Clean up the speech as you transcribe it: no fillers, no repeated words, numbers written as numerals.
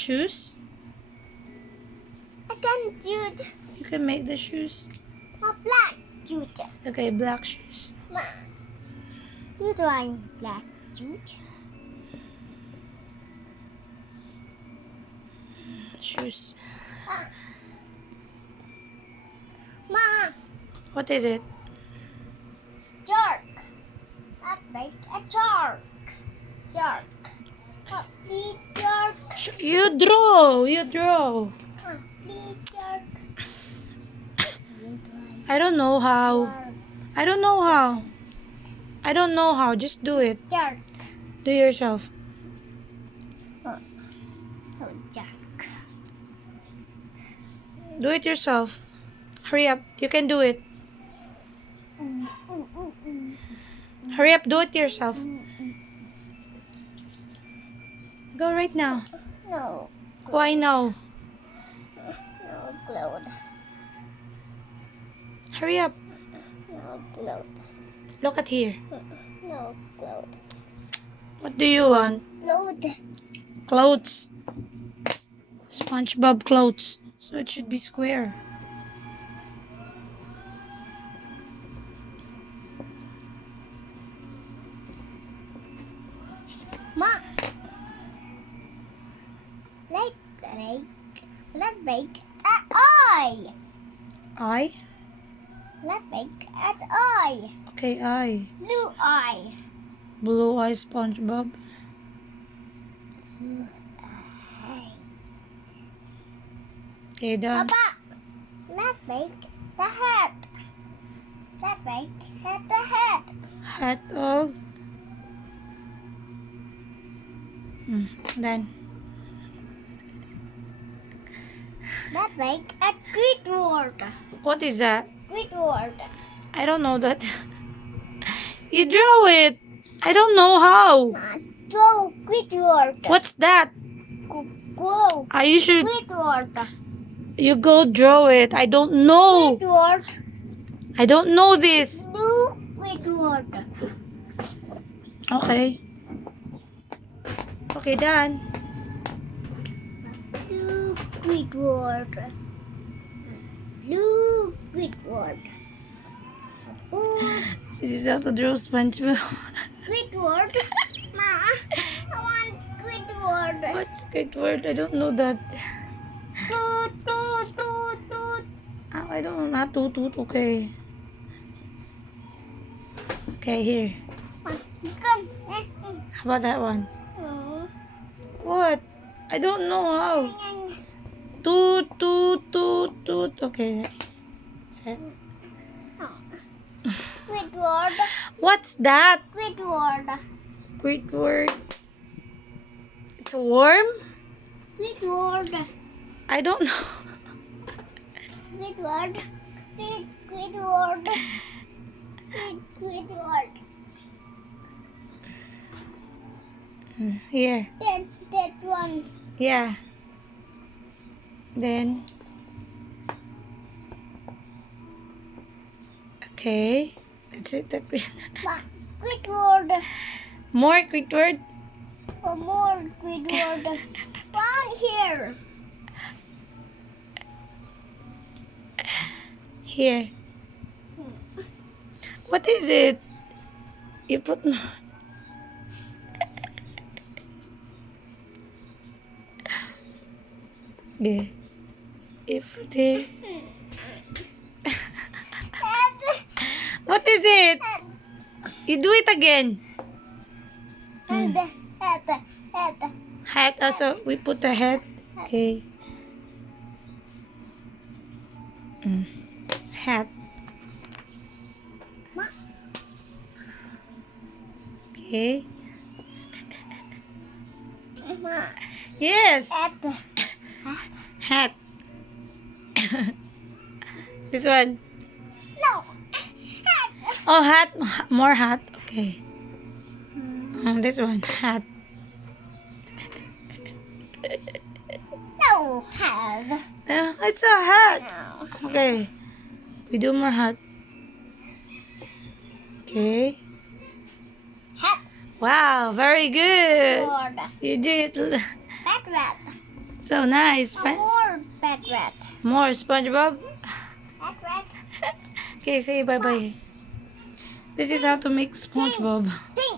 Shoes? I can use You can make the shoes. a black juice. Okay, black shoes. Ma, you drawing black juice? Shoes. Ma, What is it? shark. I make a shark. Shark. Please shark. You draw. You draw. Please shark. You drawing I don't know how. shark. I don't know how. I don't know how. Just do it. Shark. Do yourself. Oh, shark. Do it yourself. Hurry up. You can do it. Hurry up. Do it yourself. Go right now. No. Why no? No cloud. Hurry up. No cloud. Look at here. No cloud. What do you want? Cloud. Clothes. SpongeBob clothes. So it should be square. Ma. Let's make an eye. Eye? Let's make an eye. Okay, eye. Blue eye. Blue eye SpongeBob. Okay, done. Papa, let's make the head. Let's make the head. Hat of. Done. Let's make a Squidward. What is that? Squidward. I don't know that. You draw it. I don't know how. Draw Squidward. What's that? Go. You should. Squidward. You go draw it. I don't know. Squidward. I don't know this. Blue Squidward. Okay. Okay, done. Blue Squidward. Blue Squidward. Ooh, This is how to draw SpongeBob. Squidward. Ma, I want Squidward. What's Squidward? I don't know that. Toot, toot, toot, toot. Oh, I don't know. Not toot toot. Okay. Okay, here. Come. How about that one? Oh. What? I don't know how. Toot toot toot toot. Okay, that's it. Squidward. What's that? Squidward. Squidward. It's a worm? Squidward. I don't know. Squidward. Squidward. Squidward. Here. That one. Yeah. Then. Okay. That's it. That we. Squidward. More Squidward. For more Squidward. Down here. Here. What is it? You put no. Yeah. You put here. What is it? You do it again. And head. Hat also. We put the head. Okay. Hat. Okay. Yes. Head. Hat. This one. No. Head. Oh, hat. More hat. Okay. This one. Hat. No head. It's a hat. No. Okay. We do more hat. Okay. Head. Wow, very good. Word. You did. Bad rat. So nice. More bad rat. More SpongeBob. Bad rat. Okay, say bye-bye. This is how to make SpongeBob. Pink.